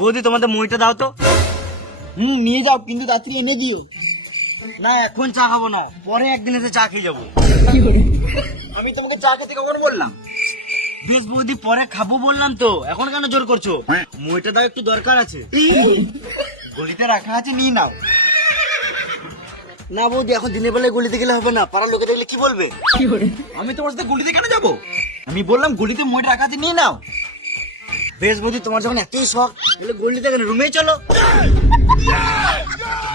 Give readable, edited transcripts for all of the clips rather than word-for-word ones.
বৌদি তোমাদের মুড়িটা দাও তো। নিয়ে যাও, কিন্তু রাত্রি এনে দিও। না এখন চা খাবো না, পরে একদিন এসে চা খেয়ে যাবো। আমি তোমাকে চা খেতে কখন বললাম? বেশ বৌদি পরে খাবো বললাম তো, এখন কেন জোর করছো? মুড়িটা দাও, একটু দরকার আছে। গলিতে রাখা আছে, নিয়ে নাও। না বৌদি এখন দিনের বেলায় গলিতে গেলে হবে না, পাড়ার লোকে দেখলে কি বলবে? আমি তোমার সাথে গলিতে কেন যাবো? আমি বললাম গলিতে মই রাখা আছে, নিয়ে নাও। বেশ বৌদি তোমার যখন এতই শখ, তাহলে গলিতে গেলে রুমে চলো।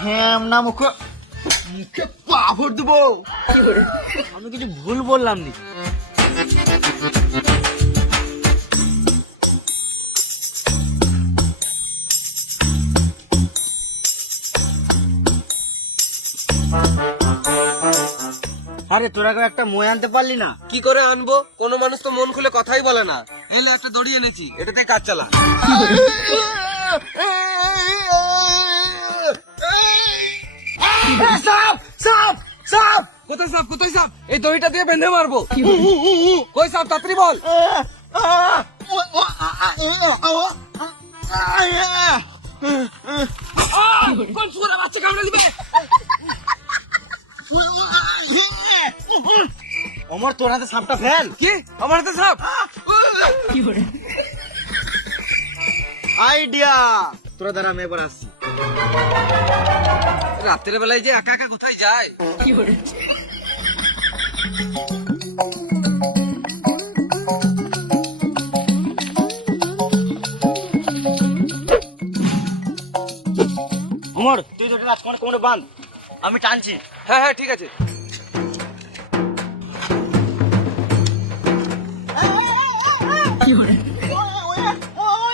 হ্যাঁ না, মুখে পাভর দেবো। আমি কিছু ভুল বললাম নি। আরে তোরা কেউ একটা মই আনতে পারলি না? কি করে আনবো? কোনো মানুষ তো মন খুলে কথাই বলে না। এলে একটা দড়ি এনেছি, এটাতে কাজ চালা। সাপ সাপ সাপ! কোথায় সাপ? কোথায় সাপ? এই দড়িটা দিয়ে বেঁধে মারবো। কই সাপ? তাড়াতাড়ি বল। কোন শুয়োরের বাচ্চা কামড়ে দিবে? অমর তোর হাতে সাপটা ফেল। কি? আমার হাতে সাপ? আইডিয়া! তোরা দ্বারা আমি এবার আসছি। রাত্রের বেলায় যে একা একা কোথায় যায়? অমর তুই তো রাজকুমার কোমরে বাঁধ, আমি টানছি। হ্যাঁ হ্যাঁ ঠিক আছে।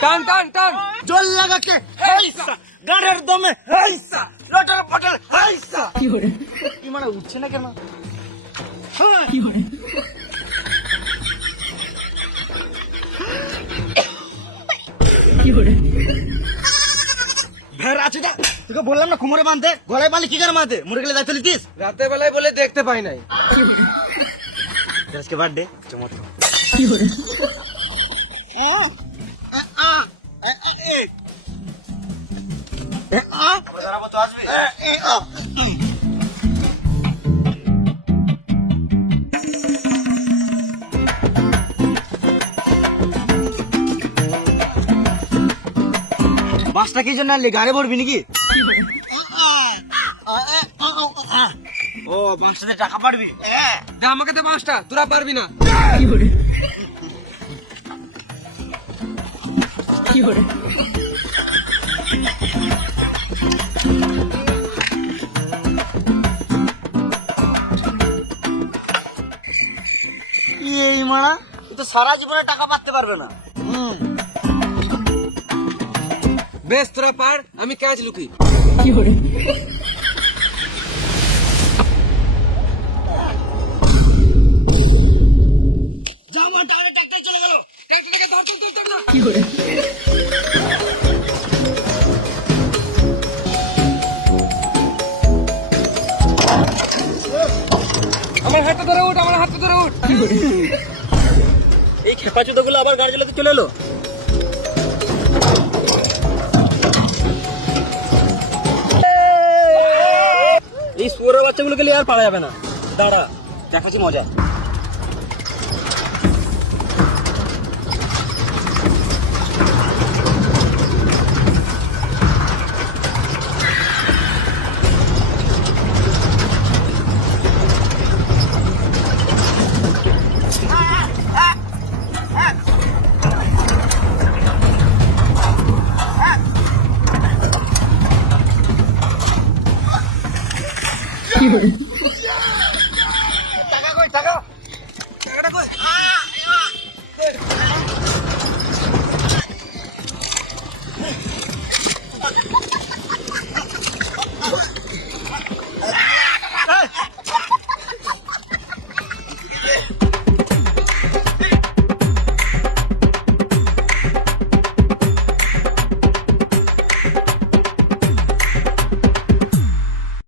টান টান টান। জল লাগাকে হাইসা, গাড়ের দমে হাইসা, লটার পটার হাইসা। কি মানে উঠছে না কেন? ভেড়া আছে না? তোকে বললাম না কোমরে বাঁধতে, গলায় বাঁধলে কি করে বাঁধে? মরে গেলে দায়িত্ব নিতিস? রাতের বেলায় বলে দেখতে পাই নাই। আজকে বার্থডে চমৎ। দাঁড়াবো তো, আসবি? বাসটা কি জন্য আনলি? গাড়ি ভরবি নাকি? ও বাসটাতে টাকা পারবি? দে আমাকে দে 5টা, তোরা পারবি না। এই মারা, তুই তো সারা জীবনে টাকা পাতে পারবে না। বেশ তোরা পার, আমি ক্যাচ লুকি। যা আমার টাকা ট্রাক্টর চলে গেল। ট্রাক্টরটাকে ধর তো, ধর না। আমার হাতটা ধরে উঠ, আমার হাতটা ধরে উঠ। এই খেপা চুদা গুলো আবার গাড়ি চালাতে চলে এলো। এই শুয়োরের বাচ্চাগুলো গেলে আর পারা যাবে না। দাঁড়া, দেখাচ্ছি মজা। টাকা কই? টাকা টাকাটা কই?